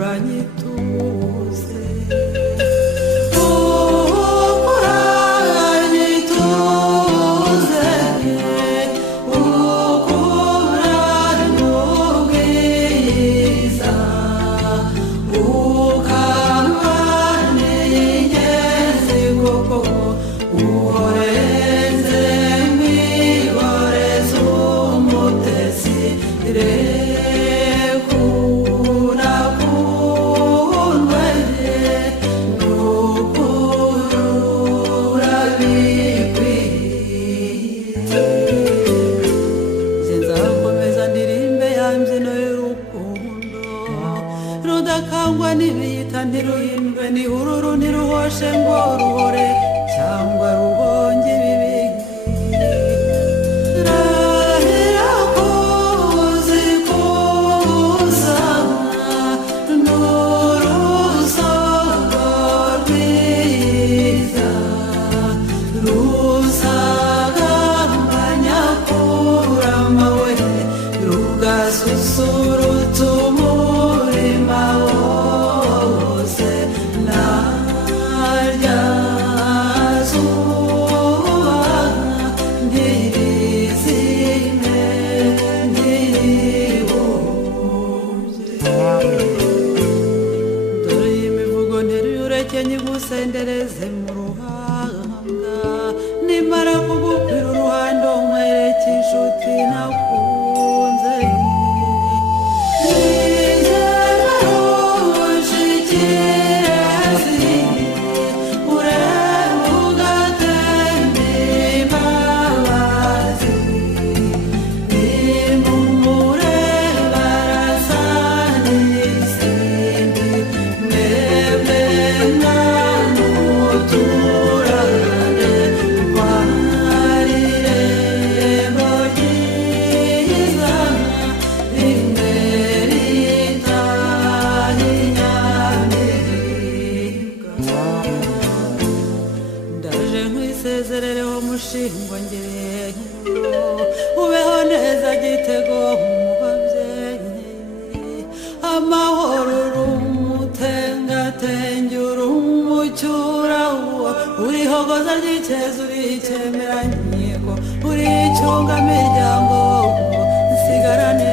uranyituze rudakangwa n'ibiyita ntiruhindwe n'ihururu ntiruhoshe ngo ruhore cyangwa ruhonge ibibi rahera kuzikuza n'urusogo rwiza rusagambanya kurama we rugasusurutsa umurima wose narya zuba ntirizime ntirihunge dore iyi mivugo ntiriyureke nyigusendereze mu ruhanga nimara kugukwira uruhando nkwereke inshuti nakunze sezerereho mushingwa ngendo ubeho neza gitego umubabyeyi amahoro urumutengatenge urumucyura urihogoza ry'ikeza urikemeranyego uricunga miryango nsigarane